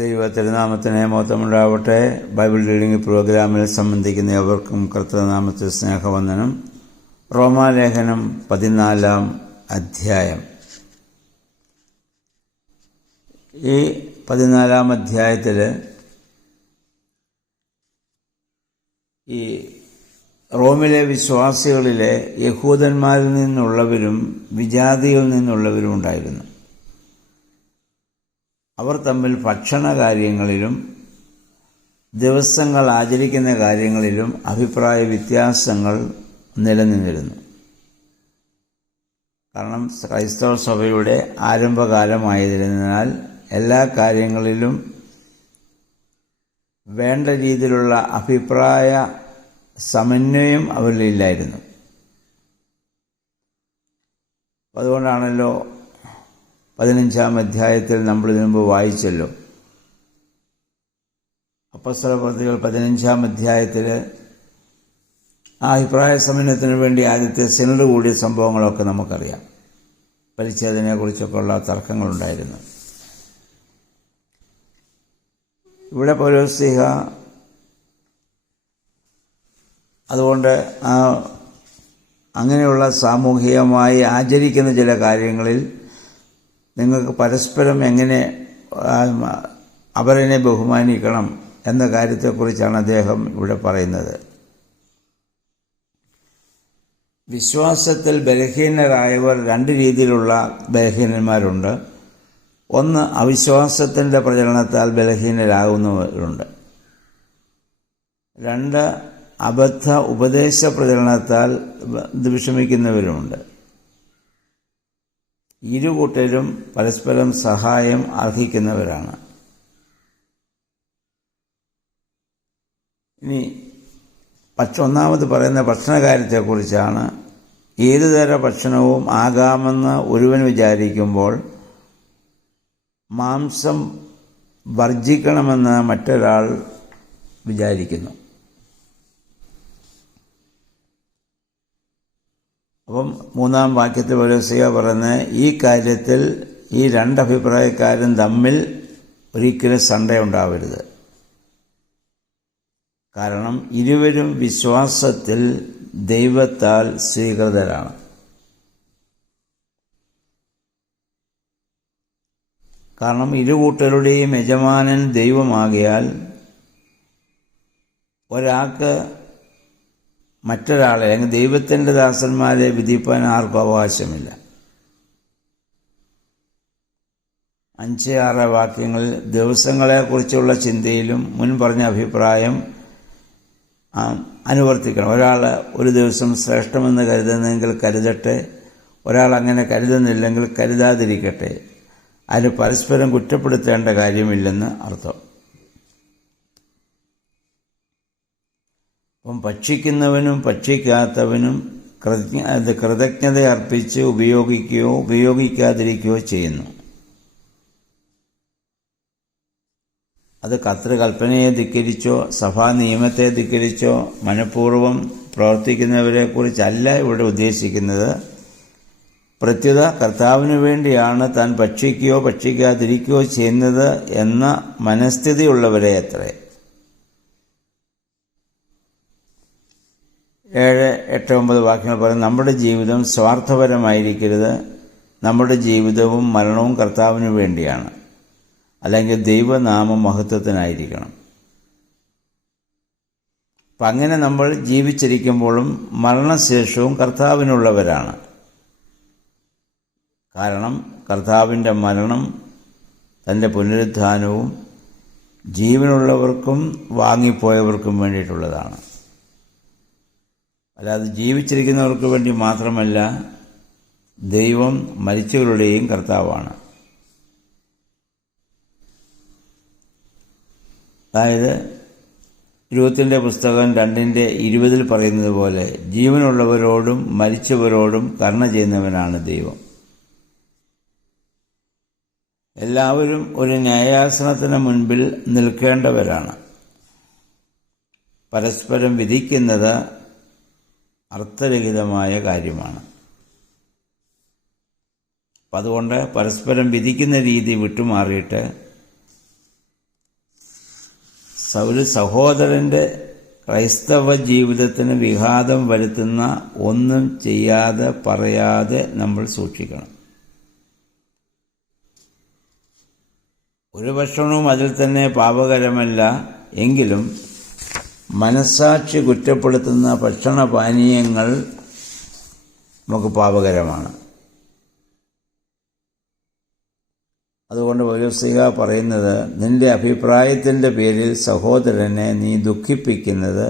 ദൈവ തിരുനാമത്തിന് മഹത്വമുണ്ടാവട്ടെ. Bible reading പ്രോഗ്രാമിൽ സംബന്ധിക്കുന്ന അവർക്കും കർത്തൃനാമത്തിൽ സ്നേഹവന്ദനം. റോമാലേഖനം 14-ാം അധ്യായം. ഈ 14-ാം അധ്യായത്തിൽ ഈ റോമിലെ വിശ്വാസികളിലെ യഹൂദന്മാരിൽ നിന്നുള്ളവരും വിജാതിയിൽ നിന്നുള്ളവരും ഉണ്ടായിരുന്നു. അവർ തമ്മിൽ ഭക്ഷണ കാര്യങ്ങളിലും ദിവസങ്ങൾ ആചരിക്കുന്ന കാര്യങ്ങളിലും അഭിപ്രായ വ്യത്യാസങ്ങൾ നിലനിന്നിരുന്നു. കാരണം ക്രൈസ്തവ സഭയുടെ ആരംഭകാലമായതിനാൽ എല്ലാ കാര്യങ്ങളിലും വേണ്ട രീതിയിലുള്ള അഭിപ്രായ സമന്വയം അവരിലില്ലായിരുന്നു. അതുകൊണ്ടാണല്ലോ 15-ാം അധ്യായത്തിൽ നമ്മൾ ഇതിനു മുമ്പ് വായിച്ചല്ലോ, അപ്പോസ്തലപ്രവൃത്തികൾ 15-ാം അധ്യായത്തിൽ ആ അഭിപ്രായ സമന്വയത്തിന് വേണ്ടി ആദ്യത്തെ സിനഡ് കൂടിയ സംഭവങ്ങളൊക്കെ നമുക്കറിയാം. പരിച്ഛേദനയെക്കുറിച്ചൊക്കെ ഉള്ള തർക്കങ്ങളുണ്ടായിരുന്നു. ഇവിടെ പൗലോസ്ലീഹ അതുകൊണ്ട് അങ്ങനെയുള്ള സാമൂഹികമായി ആചരിക്കുന്ന ചില കാര്യങ്ങളിൽ നിങ്ങൾക്ക് പരസ്പരം എങ്ങനെ അവരെ ബഹുമാനിക്കണം എന്ന കാര്യത്തെക്കുറിച്ചാണ് അദ്ദേഹം ഇവിടെ പറയുന്നത്. വിശ്വാസത്തിൽ ബലഹീനരായവർ രണ്ട് രീതിയിലുള്ള ബലഹീനന്മാരുണ്ട്. ഒന്ന്, അവിശ്വാസത്തിൻ്റെ പ്രചരണത്താൽ ബലഹീനരാകുന്നവരുണ്ട്. രണ്ട്, അബദ്ധ ഉപദേശ പ്രചരണത്താൽ വിഷമിക്കുന്നവരുമുണ്ട്. ഇരുകൂട്ടരും പരസ്പരം സഹായം അർഹിക്കുന്നവരാണ്. ഇനി ഒന്നാമത് പറയുന്ന ഭക്ഷണകാര്യത്തെക്കുറിച്ചാണ്. ഏതുതര ഭക്ഷണവും ആകാമെന്ന് ഒരുവൻ വിചാരിക്കുമ്പോൾ മാംസം വർജിക്കണമെന്ന് മറ്റൊരാൾ വിചാരിക്കുന്നു. അപ്പം 3-ാം വാക്യത്തിൽ പൗലോസ്ലീഹ പറയുന്നത്, ഈ കാര്യത്തിൽ ഈ രണ്ടഭിപ്രായക്കാരും തമ്മിൽ ഒരിക്കലും സണ്ട ഉണ്ടാവരുത്. കാരണം ഇരുവരും വിശ്വാസത്തിൽ ദൈവത്താൽ സ്വീകൃതരാണ്. കാരണം ഇരുകൂട്ടരുടെയും യജമാനൻ ദൈവമാകിയാൽ ഒരാൾക്ക് മറ്റൊരാളെ അല്ലെങ്കിൽ ദൈവത്തിൻ്റെ ദാസന്മാരെ വിധിപ്പാൻ ആർക്കും അവകാശമില്ല. 5-6 വാക്യങ്ങളിൽ ദിവസങ്ങളെക്കുറിച്ചുള്ള ചിന്തയിലും മുൻ പറഞ്ഞ അഭിപ്രായം അനുവർത്തിക്കണം. ഒരാൾ ഒരു ദിവസം ശ്രേഷ്ഠമെന്ന് കരുതുന്നെങ്കിൽ കരുതട്ടെ, ഒരാൾ അങ്ങനെ കരുതുന്നില്ലെങ്കിൽ കരുതാതിരിക്കട്ടെ. അതിന് പരസ്പരം കുറ്റപ്പെടുത്തേണ്ട കാര്യമില്ലെന്ന് അർത്ഥം. അപ്പം ഭക്ഷിക്കുന്നവനും ഭക്ഷിക്കാത്തവനും കൃതജ്ഞത അർപ്പിച്ച് ഉപയോഗിക്കുകയോ ഉപയോഗിക്കാതിരിക്കുകയോ ചെയ്യുന്നു. അത് കർത്തൃകൽപ്പനയെ ധിക്കരിച്ചോ സഭാ നിയമത്തെ ധിക്കരിച്ചോ മനഃപൂർവ്വം പ്രവർത്തിക്കുന്നവരെക്കുറിച്ചല്ല ഇവിടെ ഉദ്ദേശിക്കുന്നത്. പ്രത്യുത കർത്താവിനു വേണ്ടിയാണ് താൻ ഭക്ഷിക്കുകയോ ഭക്ഷിക്കാതിരിക്കുകയോ ചെയ്യുന്നത് എന്ന മനസ്ഥിതിയുള്ളവരെ അത്രേ. 7, 8, 9 വാക്യങ്ങൾ പറയും, നമ്മുടെ ജീവിതം സ്വാർത്ഥപരമായിരിക്കരുത്. നമ്മുടെ ജീവിതവും മരണവും കർത്താവിനു വേണ്ടിയാണ്, അല്ലെങ്കിൽ ദൈവനാമ മഹത്വത്തിനായിരിക്കണം. അപ്പം അങ്ങനെ നമ്മൾ ജീവിച്ചിരിക്കുമ്പോഴും മരണശേഷവും കർത്താവിനുള്ളവരാണ്. കാരണം കർത്താവിൻ്റെ മരണം തൻ്റെ പുനരുത്ഥാനവും ജീവനുള്ളവർക്കും വാങ്ങിപ്പോയവർക്കും വേണ്ടിയിട്ടുള്ളതാണ്. അല്ലാതെ ജീവിച്ചിരിക്കുന്നവർക്ക് വേണ്ടി മാത്രമല്ല, ദൈവം മരിച്ചവരുടെയും കർത്താവാണ്. അതായത് രൂത്തിന്റെ പുസ്തകം 2:20 പറയുന്നത് പോലെ, ജീവനുള്ളവരോടും മരിച്ചവരോടും കരുണ ചെയ്യുന്നവനാണ് ദൈവം. എല്ലാവരും ഒരു ന്യായാസനത്തിന് മുൻപിൽ നിൽക്കേണ്ടവരാണ്. പരസ്പരം വിധിക്കുന്നത് അർത്ഥരഹിതമായ കാര്യമാണ്. അപ്പം അതുകൊണ്ട് പരസ്പരം വിധിക്കുന്ന രീതി വിട്ടുമാറിയിട്ട് ഒരു സഹോദരൻ്റെ ക്രൈസ്തവ ജീവിതത്തിന് വിഘാതം വരുത്തുന്ന ഒന്നും ചെയ്യാതെ പറയാതെ നമ്മൾ സൂക്ഷിക്കണം. ഒരു ഭക്ഷണവും അതിൽ തന്നെ പാപകരമല്ല എങ്കിലും മനസ്സാക്ഷി കുറ്റപ്പെടുത്തുന്ന ഭക്ഷണപാനീയങ്ങൾ നമുക്ക് പാപകരമാണ്. അതുകൊണ്ട് പൗലോസ്ലീഹ പറയുന്നത്, നിന്റെ അഭിപ്രായത്തിൻ്റെ പേരിൽ സഹോദരനെ നീ ദുഃഖിപ്പിക്കുന്നത്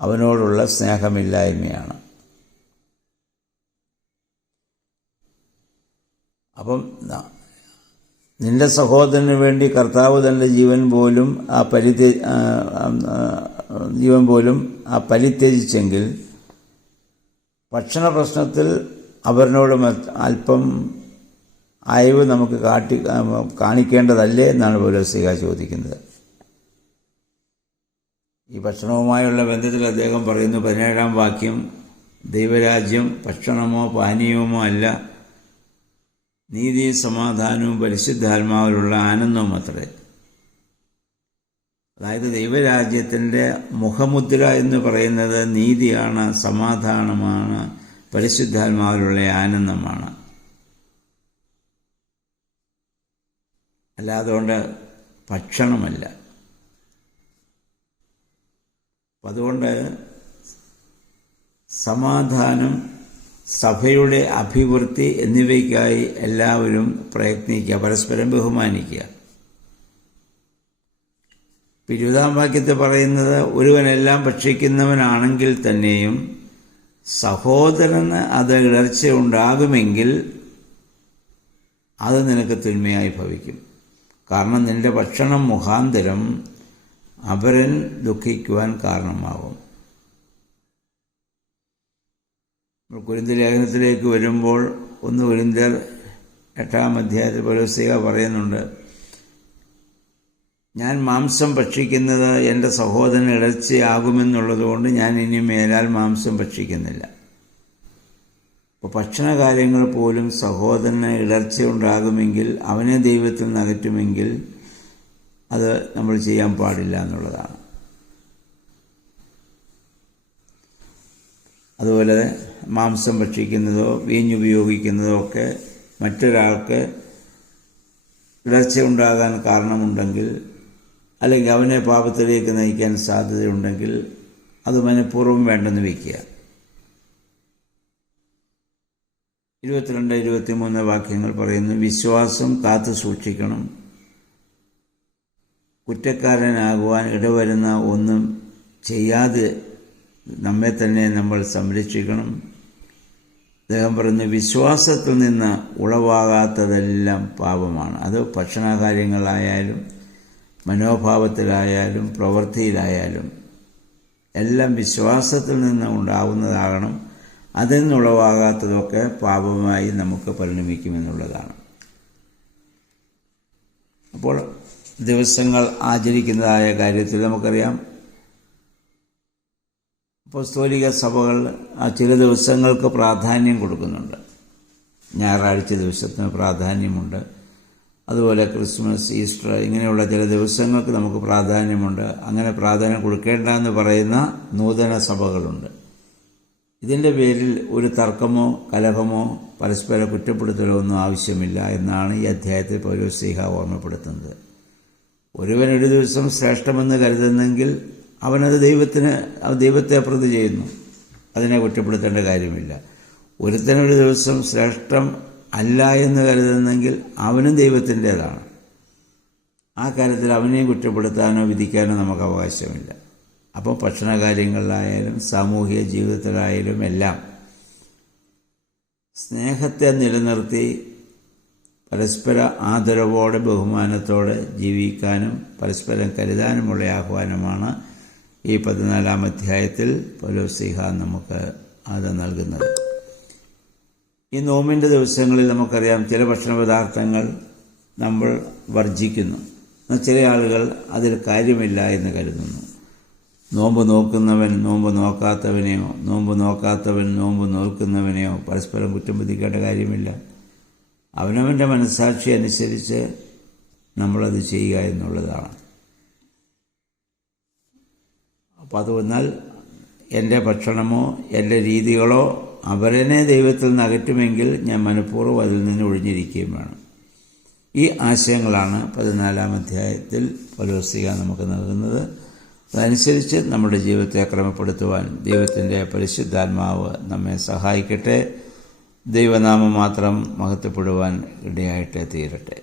അവനോടുള്ള സ്നേഹമില്ലായ്മയാണ്. അപ്പം നിന്റെ സഹോദരന് വേണ്ടി കർത്താവ് തൻ്റെ ജീവൻ പോലും പരിത്യജിച്ചെങ്കിൽ ഭക്ഷണ പ്രശ്നത്തിൽ അവരിനോട് അല്പം അയവ് നമുക്ക് കാണിക്കേണ്ടതല്ലേ എന്നാണ് പൗലോസ്ലീഹ ചോദിക്കുന്നത്. ഈ ഭക്ഷണവുമായുള്ള ബന്ധത്തിൽ അദ്ദേഹം പറയുന്നു, 17-ാം വാക്യം, ദൈവരാജ്യം ഭക്ഷണമോ പാനീയമോ അല്ല, നീതിയും സമാധാനവും പരിശുദ്ധാത്മാവിലുള്ള ആനന്ദവും അത്രേ. അതായത് ദൈവരാജ്യത്തിൻ്റെ മുഖമുദ്ര എന്ന് പറയുന്നത് നീതിയാണ്, സമാധാനമാണ്, പരിശുദ്ധാത്മാവിലുള്ള ആനന്ദമാണ്. അല്ലാതുകൊണ്ട് ഭക്ഷണമല്ല. അതുകൊണ്ട് സമാധാനം, സഭയുടെ അഭിവൃദ്ധി എന്നിവയ്ക്കായി എല്ലാവരും പ്രയത്നിക്കുക, പരസ്പരം ബഹുമാനിക്കുക. 20-ാം വാക്യത്തിൽ പറയുന്നത്, ഒരുവനെല്ലാം ഭക്ഷിക്കുന്നവനാണെങ്കിൽ തന്നെയും സഹോദരന് അത് ഇടർച്ച ഉണ്ടാകുമെങ്കിൽ അത് നിനക്ക് തിന്മയായി ഭവിക്കും. കാരണം നിന്റെ ഭക്ഷണം മുഖാന്തരം അപരൻ ദുഃഖിക്കുവാൻ കാരണമാകും. കൊരിന്ത്യർ ലേഖനത്തിലേക്ക് വരുമ്പോൾ 1 കൊരിന്ത്യർ 8-ാം അധ്യായത്തിൽ പൗലോസ്ലീഹ പറയുന്നുണ്ട്, ഞാൻ മാംസം ഭക്ഷിക്കുന്നത് എൻ്റെ സഹോദരന് ഇടർച്ചയാകുമെന്നുള്ളതുകൊണ്ട് ഞാൻ ഇനി മേലാൽ മാംസം ഭക്ഷിക്കുന്നില്ല. അപ്പോൾ ഭക്ഷണകാര്യങ്ങൾ പോലും സഹോദരന് ഇടർച്ച ഉണ്ടാകുമെങ്കിൽ, അവനെ ദൈവത്തിൽ നിന്ന് അകറ്റുമെങ്കിൽ അത് നമ്മൾ ചെയ്യാൻ പാടില്ല എന്നുള്ളതാണ്. അതുപോലെ മാംസം ഭക്ഷിക്കുന്നതോ വീഞ്ഞുപയോഗിക്കുന്നതോ ഒക്കെ മറ്റൊരാൾക്ക് ഇടർച്ച ഉണ്ടാകാൻ കാരണമുണ്ടെങ്കിൽ, അല്ലെങ്കിൽ അവനെ പാപത്തിലേക്ക് നയിക്കാൻ സാധ്യതയുണ്ടെങ്കിൽ അത് മനഃപൂർവ്വം വേണ്ടെന്ന് വയ്ക്കുക. 22-23 വാക്യങ്ങൾ പറയുന്നു, വിശ്വാസം കാത്തു സൂക്ഷിക്കണം, കുറ്റക്കാരനാകുവാൻ ഇടവരുന്ന ഒന്നും ചെയ്യാതെ നമ്മെ തന്നെ നമ്മൾ സംരക്ഷിക്കണം. അദ്ദേഹം പറയുന്നു, വിശ്വാസത്തിൽ നിന്ന് ഉളവാകാത്തതെല്ലാം പാപമാണ്. അത് ഭക്ഷണകാര്യങ്ങളായാലും മനോഭാവത്തിലായാലും പ്രവൃത്തിയിലായാലും എല്ലാം വിശ്വാസത്തിൽ നിന്ന് ഉണ്ടാവുന്നതാകണം. അതിൽ നിന്നുളവാകാത്തതൊക്കെ പാപമായി നമുക്ക് പരിണമിക്കുമെന്നുള്ളതാണ്. അപ്പോൾ ദിവസങ്ങൾ ആചരിക്കുന്നതായ കാര്യത്തിൽ നമുക്കറിയാം, അപ്പോസ്തോലിക സഭകൾ ചില ദിവസങ്ങൾക്ക് പ്രാധാന്യം കൊടുക്കുന്നുണ്ട്. ഞായറാഴ്ച ദിവസത്തിന് പ്രാധാന്യമുണ്ട്. അതുപോലെ ക്രിസ്മസ്, ഈസ്റ്റർ ഇങ്ങനെയുള്ള ചില ദിവസങ്ങൾക്ക് നമുക്ക് പ്രാധാന്യമുണ്ട്. അങ്ങനെ പ്രാധാന്യം കൊടുക്കേണ്ട എന്ന് പറയുന്ന നൂതന സഭകളുണ്ട്. ഇതിൻ്റെ പേരിൽ ഒരു തർക്കമോ കലഹമോ പരസ്പര കുറ്റപ്പെടുത്തലോ ഒന്നും ആവശ്യമില്ല എന്നാണ് ഈ അധ്യായത്തിൽ പൗലോസ്ലീഹ ഓർമ്മപ്പെടുത്തുന്നത്. ഒരുവൻ ഒരു ദിവസം ശ്രേഷ്ഠമെന്ന് കരുതുന്നെങ്കിൽ അവനത് ദൈവത്തെ പ്രതി ചെയ്യുന്നു, അതിനെ കുറ്റപ്പെടുത്തേണ്ട കാര്യമില്ല. ഒരുത്തനൊരു ദിവസം ശ്രേഷ്ഠം അല്ല എന്ന് കരുതുന്നെങ്കിൽ അവനും ദൈവത്തിൻ്റേതാണ്. ആ കാര്യത്തിൽ അവനെയും കുറ്റപ്പെടുത്താനോ വിധിക്കാനോ നമുക്ക് അവകാശമില്ല. അപ്പോൾ ഭക്ഷണകാര്യങ്ങളിലായാലും സാമൂഹിക ജീവിതത്തിലായാലും എല്ലാം സ്നേഹത്തെ നിലനിർത്തി പരസ്പര ആദരവോടെ ബഹുമാനത്തോടെ ജീവിക്കാനും പരസ്പരം കരുതാനുമുള്ള ആഹ്വാനമാണ് ഈ 14-ാം അധ്യായത്തിൽ പൗലോസ്ലീഹ നമുക്ക് അത് നൽകുന്നത്. ഈ നോമ്പിൻ്റെ ദിവസങ്ങളിൽ നമുക്കറിയാം ചില ഭക്ഷണപദാർത്ഥങ്ങൾ നമ്മൾ വർജിക്കുന്നു. ചില ആളുകൾ അതിൽ കാര്യമില്ല എന്ന് കരുതുന്നു. നോമ്പ് നോക്കുന്നവൻ നോമ്പ് നോക്കാത്തവനെയോ നോമ്പ് നോക്കാത്തവൻ നോമ്പ് നോക്കുന്നവനെയോ പരസ്പരം കുറ്റം വിധിക്കേണ്ട കാര്യമില്ല. അവനവൻ്റെ മനസ്സാക്ഷി അനുസരിച്ച് നമ്മളത് ചെയ്യുക എന്നുള്ളതാണ്. അപ്പോൾ അതുകൊണ്ടാൽ എൻ്റെ ഭക്ഷണമോ എൻ്റെ രീതികളോ അവരെന്നെ ദൈവത്തിൽ നിന്ന് അകറ്റുമെങ്കിൽ ഞാൻ മനഃപൂർവ്വം അതിൽ നിന്ന് ഒഴിഞ്ഞിരിക്കുകയും വേണം. ഈ ആശയങ്ങളാണ് 14-ാം അധ്യായത്തിൽ പൗലോസ് നമുക്ക് നൽകുന്നത്. അതനുസരിച്ച് നമ്മുടെ ജീവിതത്തെ ക്രമപ്പെടുത്തുവാൻ ദൈവത്തിൻ്റെ പരിശുദ്ധാത്മാവ് നമ്മെ സഹായിക്കട്ടെ. ദൈവനാമം മാത്രം മഹത്വപ്പെടുവാൻ ഇടയായിട്ട് തീരട്ടെ.